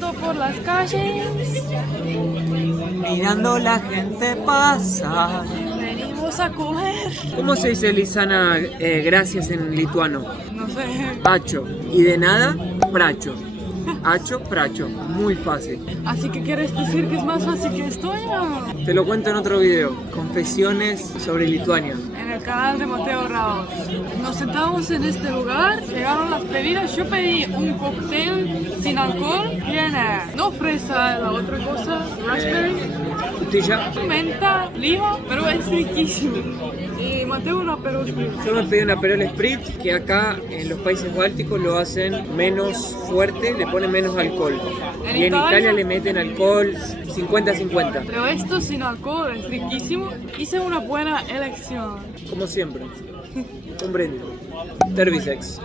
caminando por las calles, mirando la gente pasar. venimos a comer. ¿Cómo se dice, Lisana, gracias en lituano? No sé. Acho. Y de nada, pracho. Acho, pracho. Muy fácil. Así que quieres decir que es más fácil que Estonia. Te lo cuento en otro video. Confesiones sobre Lituania. En el canal de Mateo Raos. Nos sentamos en este lugar, llegaron las bebidas. Yo pedí un cóctel sin alcohol. Tiene no fresa, la otra cosa, raspberry, Frutilla. menta, lima, pero es riquísimo. Y Mateo un Aperol Spritz. Yo me pedí una Aperol Spritz, que acá en los países bálticos lo hacen menos fuerte, le ponen menos alcohol. Y en Italia le meten alcohol 50-50. Pero esto sin alcohol es riquísimo. Hice una buena elección. Como siempre. Un brindis. Tervisex.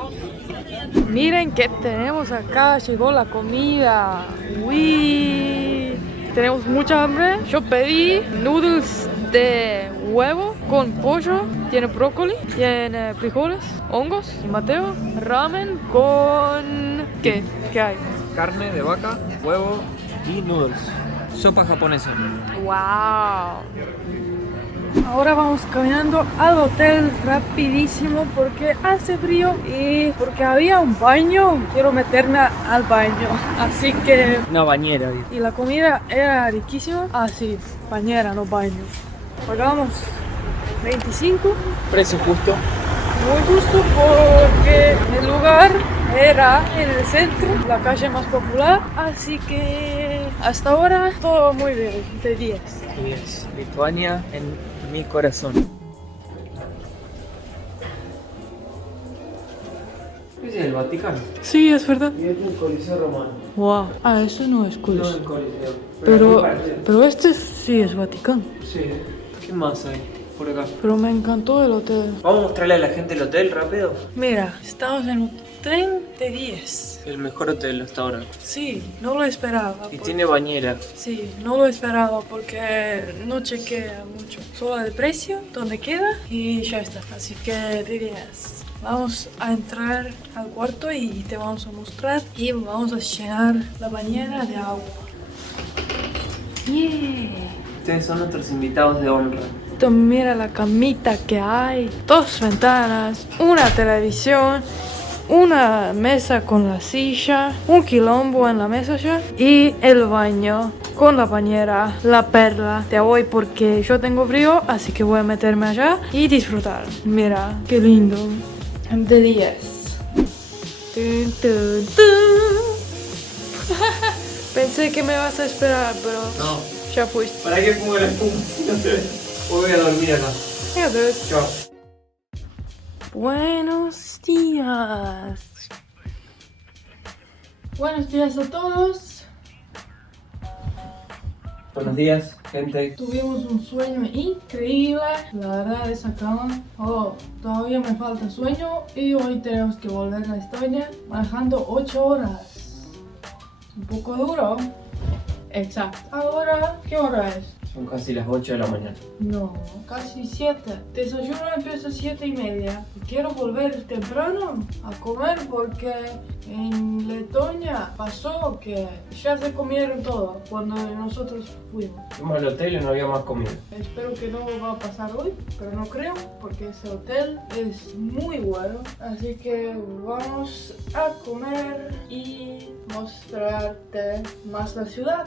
Miren qué tenemos acá, llegó la comida. Uy, tenemos mucha hambre. Yo pedí noodles de huevo con pollo, tiene brócoli, tiene frijoles, hongos. Y Mateo, ramen con... ¿qué? ¿Qué hay? Carne de vaca, huevo y noodles. Sopa japonesa. ¡Wow! Ahora vamos caminando al hotel rapidísimo porque hace frío y porque había un baño. Quiero meterme al baño. Así que... Una bañera. Y la comida era riquísima. Ah, sí, bañera, no baño. Pagamos 25. Precio justo. Muy justo porque el lugar era en el centro, la calle más popular. Así que hasta ahora todo muy bien, de 10. Y es Lituania en mi corazón. ¿Qué es el Vaticano? Sí, es verdad. Y este es el Coliseo Romano. Wow. Ah, eso no es No Coliseo. el Coliseo. Pero este sí es Vaticano. Sí. ¿Qué más hay por acá? Pero me encantó el hotel. Vamos a mostrarle a la gente el hotel rápido. Mira, estamos en un tren de 10. El mejor hotel hasta ahora. Sí, no lo esperaba. Y tiene bañera. Sí, no lo esperaba porque no chequea mucho. Solo el precio, dónde queda y ya está. Así que de 10. Vamos a entrar al cuarto y te vamos a mostrar. Y vamos a llenar la bañera de agua. Yeah. Ustedes son nuestros invitados de honra. Mira la camita que hay, dos ventanas, una televisión, una mesa con la silla, un quilombo en la mesa ya y el baño con la bañera, la perla de hoy porque yo tengo frío, así que voy a meterme allá y disfrutar. Mira, qué lindo. De 10. Tun, tun, tun. Pensé que me vas a esperar, pero No. ya fuiste. ¿Para qué pongo la espuma si no se ve? Voy a dormir acá. Adiós. Chao. Buenos días. Buenos días a todos. Buenos días, gente. Tuvimos un sueño increíble. La verdad, esa cama. Oh, todavía me falta sueño. Y hoy tenemos que volver a Estonia manejando 8 horas. Un poco duro. Exacto. Ahora, ¿qué hora es? Son casi las 8 de la mañana. No, casi 7. Desayuno empieza a 7:30. Quiero volver temprano a comer porque en Letonia pasó que ya se comieron todo cuando nosotros fuimos. Fuimos al hotel y no había más comida. Espero que no va a pasar hoy, pero no creo porque ese hotel es muy bueno. Así que vamos a comer y mostrarte más la ciudad.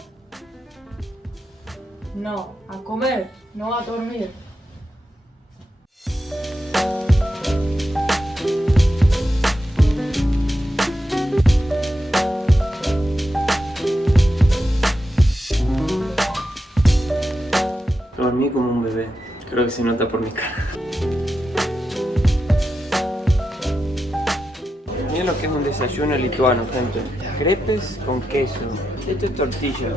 No, a comer, no a dormir. Dormí como un bebé. Creo que se nota por mi cara. Miren lo que es un desayuno lituano, gente. Crepes con queso. Esto es tortilla,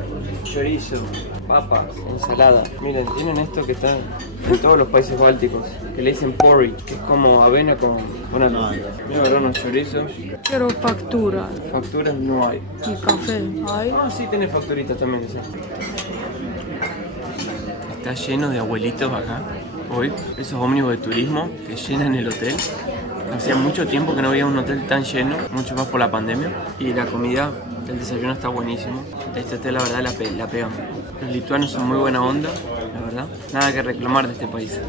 chorizo, papas, ensalada. Miren, tienen esto que está en todos los países bálticos, que le dicen porridge, que es como avena con almendra. Miren, unos chorizos. Quiero factura Facturas no hay. y café. ¿Hay? Ah, sí, tiene facturitas también, dice. Está lleno de abuelitos acá, hoy. Esos ómnibus de turismo que llenan el hotel. Hacía mucho tiempo que no veía un hotel tan lleno, mucho más por la pandemia. Y la comida, el desayuno está buenísimo. Este hotel la verdad la pegan. Los lituanos son muy buena onda, la verdad. Nada que reclamar de este país.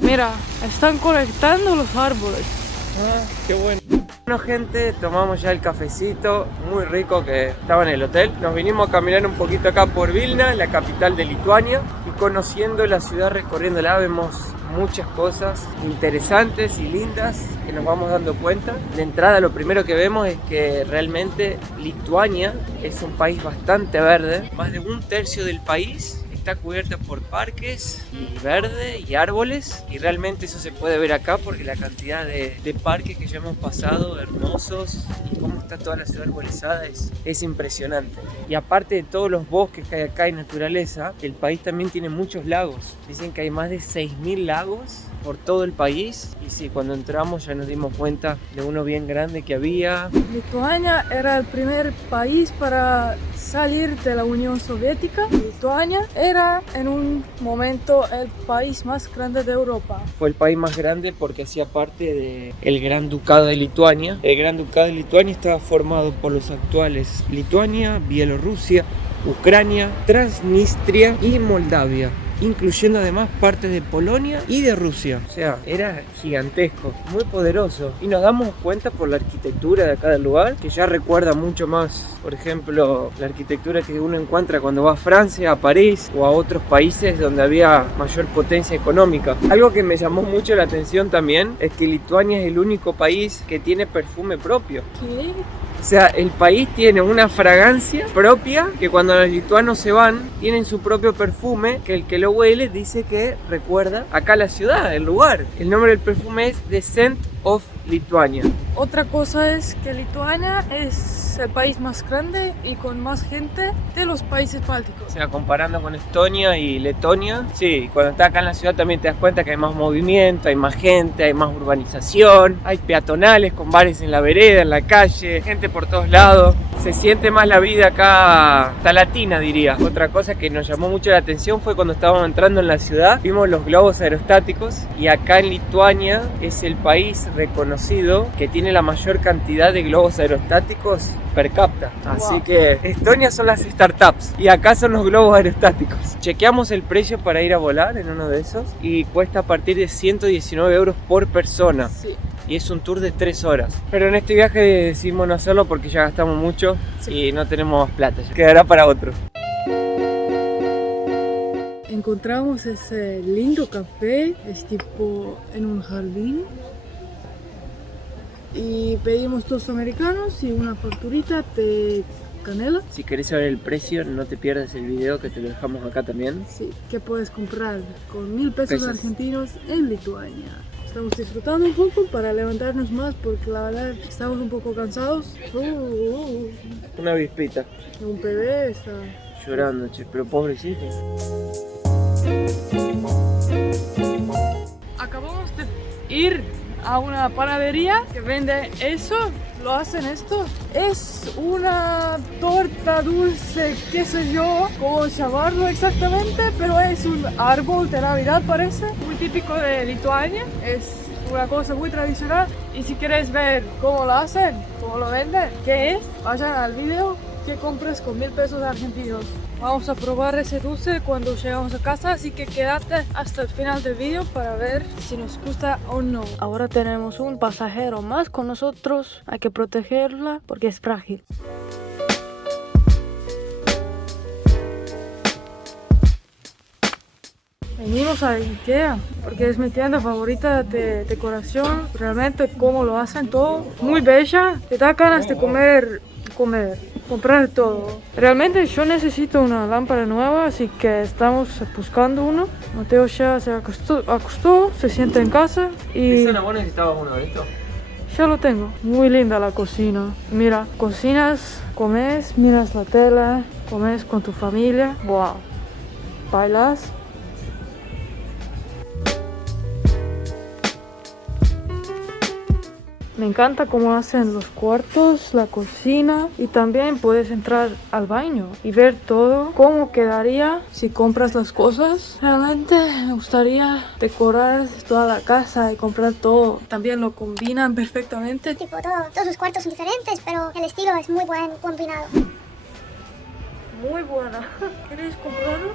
Mira, están conectando los árboles. Ah, qué bueno. Bueno gente, tomamos ya el cafecito muy rico que estaba en el hotel. Nos vinimos a caminar un poquito acá por Vilna, la capital de Lituania. Y conociendo la ciudad, recorriéndola, vemos muchas cosas interesantes y lindas que nos vamos dando cuenta. De entrada lo primero que vemos es que realmente Lituania es un país bastante verde. Más de un tercio del país está cubierta por parques y verde y árboles, y realmente eso se puede ver acá porque la cantidad de parques que ya hemos pasado, hermosos, y cómo está toda la ciudad arbolizada es impresionante. Y aparte de todos los bosques que hay acá y naturaleza, el país también tiene muchos lagos. Dicen que hay más de 6.000 lagos por todo el país, y sí, cuando entramos ya nos dimos cuenta de uno bien grande que había. Lituania era el primer país para salir de la Unión Soviética. Lituania era en un momento el país más grande de Europa. Fue el país más grande porque hacía parte del Gran Ducado de Lituania. El Gran Ducado de Lituania estaba formado por los actuales Lituania, Bielorrusia, Ucrania, Transnistria y Moldavia, incluyendo además partes de Polonia y de Rusia. O sea, era gigantesco, muy poderoso. Y nos damos cuenta por la arquitectura de acá del lugar, que ya recuerda mucho más, por ejemplo, la arquitectura que uno encuentra cuando va a Francia, a París o a otros países donde había mayor potencia económica. Algo que me llamó mucho la atención también es que Lituania es el único país que tiene perfume propio. ¿Qué? O sea, el país tiene una fragancia propia que cuando los lituanos se van, tienen su propio perfume, que el que lo huele dice que recuerda acá la ciudad, el lugar. El nombre del perfume es The Scent of Lituania. Otra cosa es que Lituania es el país más grande y con más gente de los países bálticos. O sea, comparando con Estonia y Letonia, sí, cuando estás acá en la ciudad también te das cuenta que hay más movimiento, hay más gente, hay más urbanización, hay peatonales con bares en la vereda, en la calle, gente por todos lados. Se siente más la vida acá, hasta latina diría. Otra cosa que nos llamó mucho la atención fue cuando estábamos entrando en la ciudad, vimos los globos aerostáticos, y acá en Lituania es el país reconocido que tiene la mayor cantidad de globos aerostáticos per cápita. Así Wow. que Estonia son las startups y acá son los globos aerostáticos. Chequeamos el precio para ir a volar en uno de esos y cuesta a partir de 119 euros por persona. Sí. Y es un tour de 3 horas. Pero en este viaje decidimos no hacerlo porque ya gastamos mucho y no tenemos más plata. Quedará para otro. Encontramos ese lindo café, es tipo en un jardín. Y pedimos 2 americanos y una facturita de canela. Si querés saber el precio, no te pierdas el video que te lo dejamos acá también. Sí, que puedes comprar con 1.000 pesos Pesos. argentinos en Lituania. Estamos disfrutando un poco para levantarnos más porque la verdad estamos un poco cansados. Una avispita Un bebé está... llorando, che, pero pobrecito. Acabamos de ir a una panadería que vende eso. Lo hacen esto. Es una torta dulce, qué sé yo, cómo llamarlo exactamente, pero es un árbol de Navidad, parece. Muy típico de Lituania. Es una cosa muy tradicional. Y si quieres ver cómo lo hacen, cómo lo venden, qué es, vayan al video que compres con 1.000 pesos argentinos. Vamos a probar ese dulce cuando llegamos a casa, así que quédate hasta el final del video para ver si nos gusta o no. Ahora tenemos un pasajero más con nosotros, hay que protegerla porque es frágil. Venimos a IKEA porque es mi tienda favorita de decoración. Realmente cómo lo hacen todo, muy bella. Te da ganas de comprar todo. Realmente yo necesito una lámpara nueva, así que estamos buscando uno. Mateo ya se acostó, se sienta en casa y ¿Vos necesitabas uno de estos? ya lo tengo. Muy linda la cocina. Mira, cocinas, comes, miras la tele, comes con tu familia. Wow. Bailas. Me encanta cómo hacen los cuartos, la cocina y también puedes entrar al baño y ver todo cómo quedaría si compras las cosas. Realmente me gustaría decorar toda la casa y comprar todo. También lo combinan perfectamente. Tipo, todos los cuartos son diferentes, pero el estilo es muy buen combinado. Muy buena. ¿Queréis comprarlo?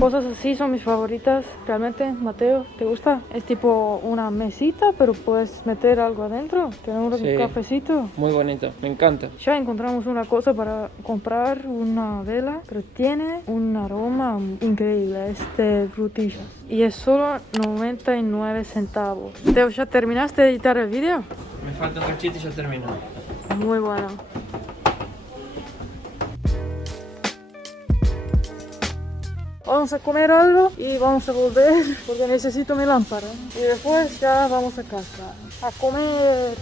Cosas así son mis favoritas. Realmente, Mateo, ¿te gusta? Es tipo una mesita, pero puedes meter algo adentro. Tenemos un cafecito. Muy bonito, me encanta. Ya encontramos una cosa para comprar, una vela, pero tiene un aroma increíble, es de frutillas. Y es solo 99 centavos. Teo, ¿ya terminaste de editar el vídeo? Me falta un cachito y ya termino. Muy bueno. Vamos a comer algo y vamos a volver porque necesito mi lámpara. Y después ya vamos a casa a comer.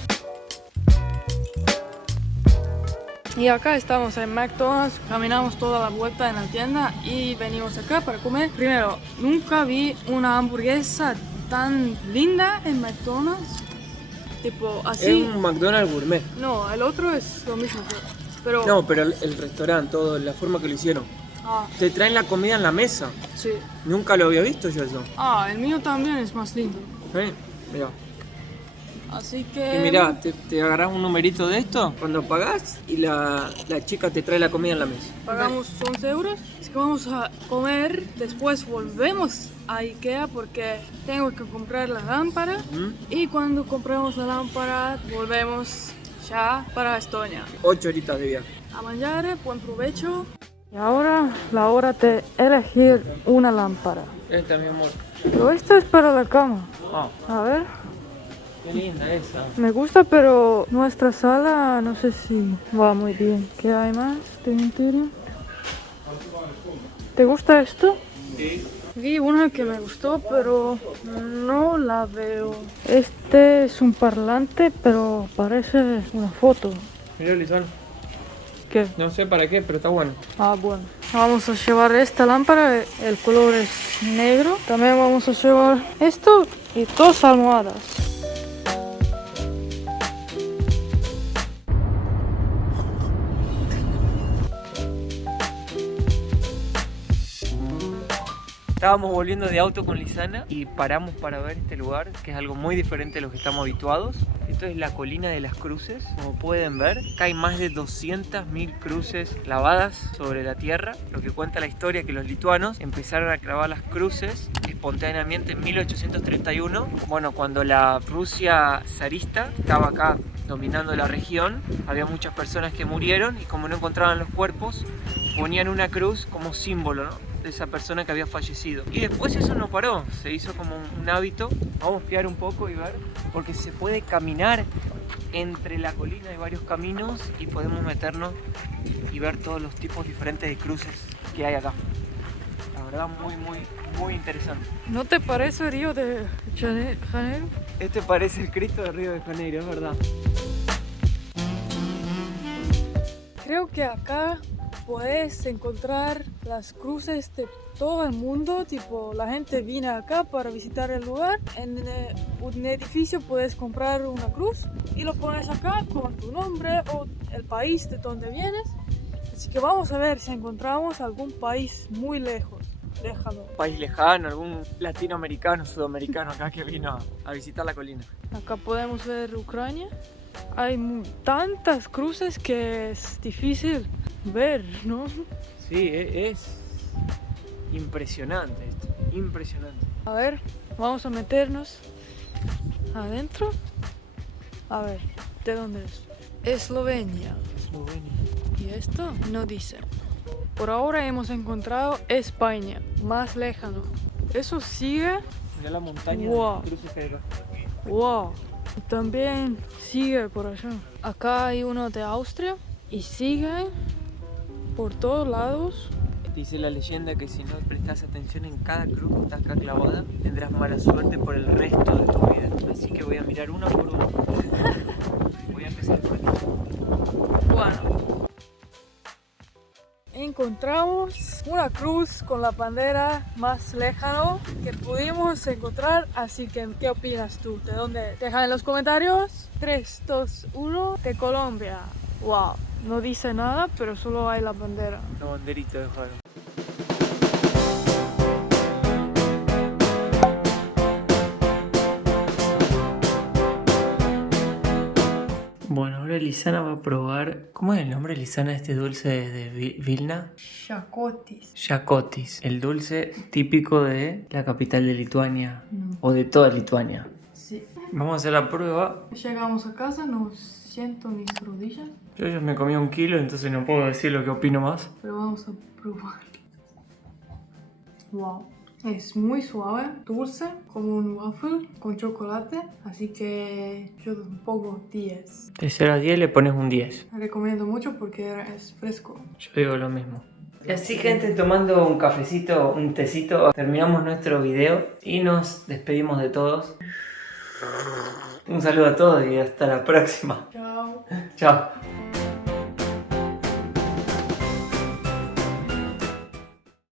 Y acá estamos en McDonald's, caminamos toda la vuelta en la tienda y venimos acá para comer. Primero, nunca vi una hamburguesa tan linda en McDonald's. Tipo así. Es un McDonald's gourmet. No, el otro es lo mismo. Pero... No, pero el restaurante, todo, la forma que lo hicieron. Ah, Te traen la comida en la mesa. sí. Nunca lo había visto yo eso. Ah, el mío también es más lindo. Mirá. Así que... Y mirá, te agarrás un numerito de esto cuando pagás y la chica te trae la comida en la mesa. Pagamos 11 euros. Así que vamos a comer. Después volvemos a Ikea porque tengo que comprar la lámpara. Y cuando compremos la lámpara, volvemos ya para Estonia. 8 horitas de viaje. A mangiare, buen provecho. Y ahora la hora de elegir una lámpara. Esta, mi amor. Pero esta es para la cama. Ah, A ver. qué linda esa. Me gusta, pero nuestra sala no sé si va muy bien. ¿Qué hay más? ¿Te gusta esto? Sí. Vi una que me gustó, pero no la veo. Este es un parlante, pero parece una foto. Mirá, Lizón. ¿Qué? No sé para qué, pero está bueno. Ah, bueno. Vamos a llevar esta lámpara, el color es negro. También vamos a llevar esto y 2 almohadas. Estábamos volviendo de auto con Lisana y paramos para ver este lugar, que es algo muy diferente a lo que estamos habituados. Esto es la Colina de las Cruces, como pueden ver. Acá hay más de 200.000 cruces clavadas sobre la tierra, lo que cuenta la historia que los lituanos empezaron a clavar las cruces espontáneamente en 1831. Bueno, cuando la Rusia zarista estaba acá dominando la región, había muchas personas que murieron y como no encontraban los cuerpos, ponían una cruz como símbolo, ¿no?, de esa persona que había fallecido. Y después eso no paró, se hizo como un hábito. Vamos a espiar un poco y ver, porque se puede caminar entre la colina, hay varios caminos y podemos meternos y ver todos los tipos diferentes de cruces que hay acá. La verdad muy interesante. ¿No te parece Río de Janeiro? Este parece el Cristo de Río de Janeiro, es verdad. Creo que acá puedes encontrar las cruces de todo el mundo, tipo la gente viene acá para visitar el lugar. En un edificio puedes comprar una cruz y lo pones acá con tu nombre o el país de donde vienes. Así que vamos a ver si encontramos algún país muy lejos, lejano. País lejano, algún latinoamericano, sudamericano acá que vino a visitar la colina. Acá podemos ver Ucrania. Hay tantas cruces que es difícil ver, ¿no? Sí, es impresionante esto, impresionante. A ver, vamos a meternos adentro. A ver, ¿de dónde es? Eslovenia. Eslovenia. ¿Y esto? No dice. Por ahora hemos encontrado España, más lejano. Eso sigue. Mira la montaña Wow. de cruces que hay acá. Wow. Y también sigue por allá. Acá hay uno de Austria y sigue por todos lados. Dice la leyenda que si no prestas atención en cada cruz que está acá clavada, tendrás mala suerte por el resto de tu vida. Así que voy a mirar una por una. Voy a empezar por aquí. Bueno. encontramos una cruz con la bandera más lejana que pudimos encontrar. Así que, ¿qué opinas tú? ¿De dónde? Deja en los comentarios. 3, 2, 1. De Colombia. Wow. No dice nada, pero solo hay la bandera. Una banderita dejaron. Bueno, ahora Lisana va a probar... ¿Cómo es el nombre, Lisana, de este dulce de Vilna? Chacotis. Chacotis, el dulce típico de la capital de Lituania, o de toda Lituania. Sí. Vamos a hacer la prueba. Llegamos a casa, no siento mis rodillas, Yo ya me comí 1 kilo, entonces no puedo decir lo que opino más. pero vamos a probar. Wow. Es muy suave, dulce, como un waffle con chocolate, así que yo pongo 10. De 0 a 10 le pones un 10. Recomiendo mucho porque es fresco. Yo digo lo mismo. Y así, gente, tomando un cafecito, un tecito, terminamos nuestro video y nos despedimos de todos. Un saludo a todos y hasta la próxima. Chao. Chao.